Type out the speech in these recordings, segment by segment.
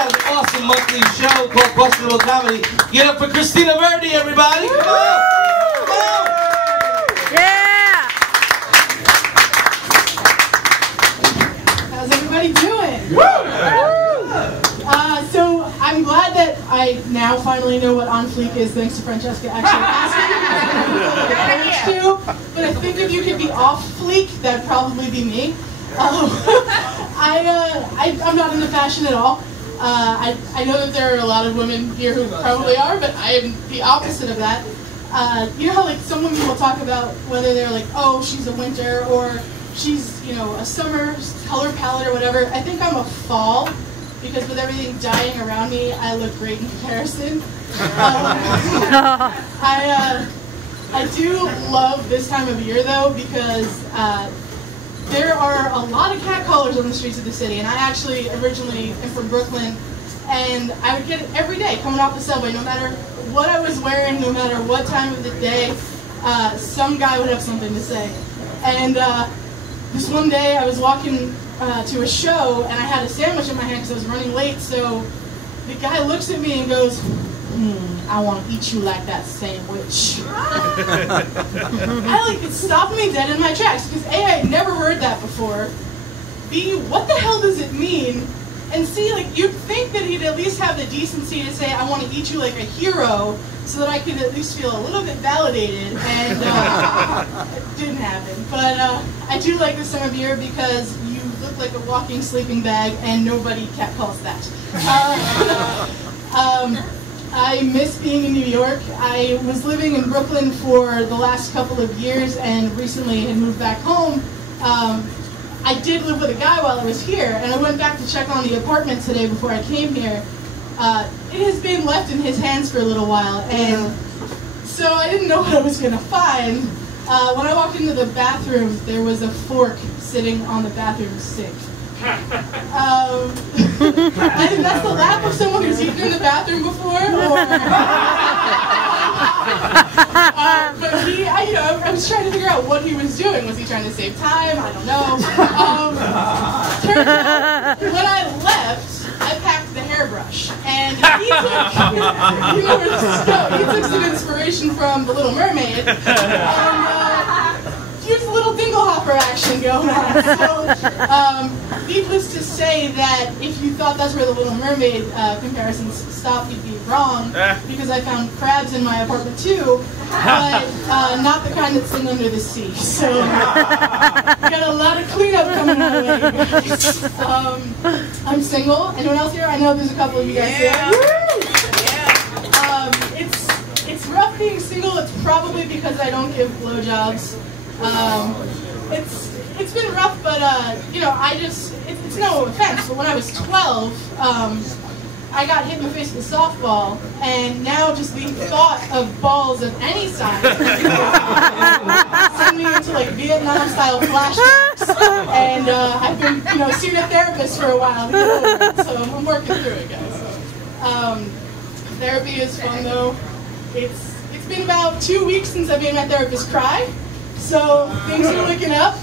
got an awesome monthly show called Questionable Comedy. Get up for Christina Verde, everybody. Come on. Come on. Yeah. How's everybody doing? So I'm glad that I now finally know what on fleek is, thanks to Francesca actually asking me. But I think if you could be off fleek, that'd probably be me. I'm not into fashion at all. I know that there are a lot of women here who probably are, but I am the opposite of that. You know how like some women will talk about whether they're like, oh, she's a winter or she's, you know, a summer color palette or whatever. I think I'm a fall because with everything dying around me, I look great in comparison. I do love this time of year though because there are a lot of catcallers on the streets of the city, and I actually originally am from Brooklyn, and I would get it every day coming off the subway, no matter what I was wearing, no matter what time of the day, some guy would have something to say. And this one day I was walking to a show, and I had a sandwich in my hand because I was running late, so the guy looks at me and goes, I want to eat you like that sandwich. It stopped me dead in my tracks because A, I had never heard that before. B, what the hell does it mean? And C, like you'd think that he'd at least have the decency to say, I want to eat you like a hero so that I could at least feel a little bit validated, and it didn't happen. But I do like this time of year because you look like a walking sleeping bag and nobody catcalls that. I miss being in New York. I was living in Brooklyn for the last couple of years and recently had moved back home. I did live with a guy while I was here, and I went back to check on the apartment today before I came here. It has been left in his hands for a little while, and so I didn't know what I was going to find. When I walked into the bathroom, there was a fork sitting on the bathroom sink. I think that's the laugh of someone who's eaten in the bathroom before. But I was trying to figure out what he was doing. Was he trying to save time? I don't know. Turns out, when I left, I packed the hairbrush, and he took, you know where this is going. He took some inspiration from The Little Mermaid. Here's a little dinglehopper action going on. So, needless to say that if you thought that's where the Little Mermaid comparisons stopped, you'd be wrong, because I found crabs in my apartment too, but not the kind that sing under the sea. So, got a lot of cleanup coming my way, guys. I'm single. Anyone else here? I know there's a couple of you guys here. It's rough being single. It's probably because I don't give blowjobs. It's been rough, but you know, it's no offense, but when I was 12, I got hit in the face with a softball, and now just the thought of balls of any size send me into like Vietnam-style flashbacks, and I've been, you know, seeing a therapist for a while to get over it, so I'm working through it, guys. Therapy is fun though. It's been about 2 weeks since I made my therapist cry. So things are looking up.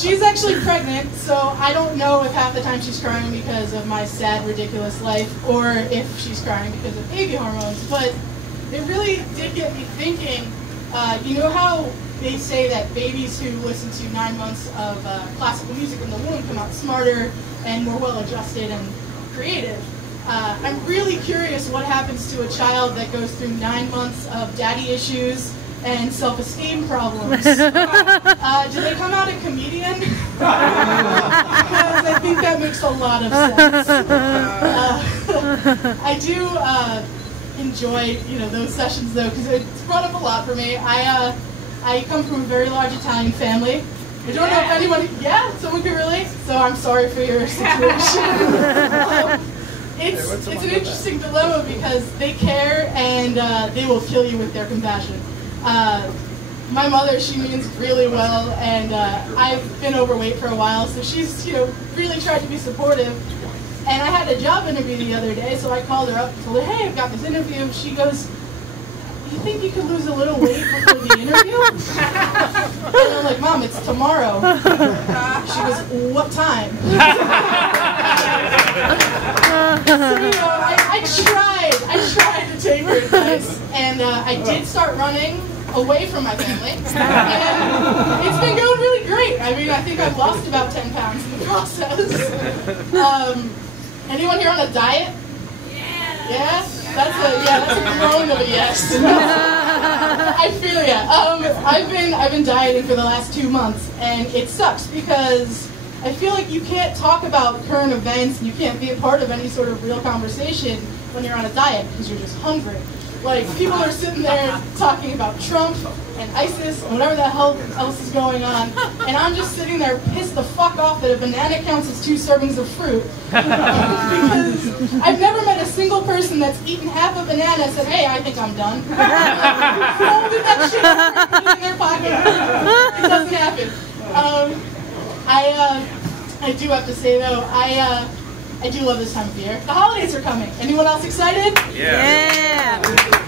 She's actually pregnant, so I don't know if half the time she's crying because of my sad, ridiculous life, or if she's crying because of baby hormones. But it really did get me thinking. You know how they say that babies who listen to 9 months of classical music in the womb come out smarter and more well-adjusted and creative? I'm really curious what happens to a child that goes through 9 months of daddy issues and self-esteem problems. Do they come out a comedian? Because I think that makes a lot of sense. I do enjoy, you know, those sessions though, because it's brought up a lot for me. I come from a very large Italian family. I don't know if anyone, someone can relate. So I'm sorry for your situation. It's an interesting dilemma because they care and they will kill you with their compassion. My mother, she means really well, and I've been overweight for a while, so she's, you know, really tried to be supportive. And I had a job interview the other day, so I called her up and told her, hey, I've got this interview. She goes, you think you could lose a little weight before the interview? And I'm like, Mom, it's tomorrow. She goes, what time? I tried to take her advice, and I did start running away from my family, and it's been going really great. I mean, I think I've lost about 10 pounds in the process. Anyone here on a diet? Yeah? That's a groan of a yes. I feel ya. I've been dieting for the last 2 months, and it sucks because I feel like you can't talk about current events and you can't be a part of any sort of real conversation when you're on a diet because you're just hungry. Like, people are sitting there talking about Trump and ISIS and whatever the hell else is going on, and I'm just sitting there pissed the fuck off that a banana counts as 2 servings of fruit. Because I've never met a single person that's eaten half a banana and said, hey, I think I'm done. Folded that shit over and put it in their pocket. It doesn't happen. I do have to say, though, I do love this time of year. The holidays are coming. Anyone else excited? Yeah.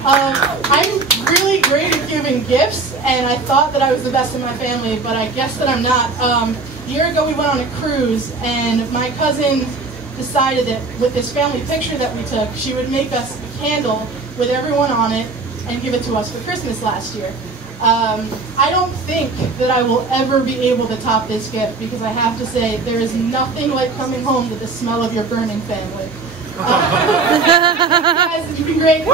I'm really great at giving gifts, and I thought that I was the best in my family, but I guess that I'm not. A year ago we went on a cruise, and my cousin decided that with this family picture that we took, she would make us a candle with everyone on it and give it to us for Christmas last year. I don't think that I will ever be able to top this gift because I have to say there is nothing like coming home to the smell of your burning family. Guys, you've been great.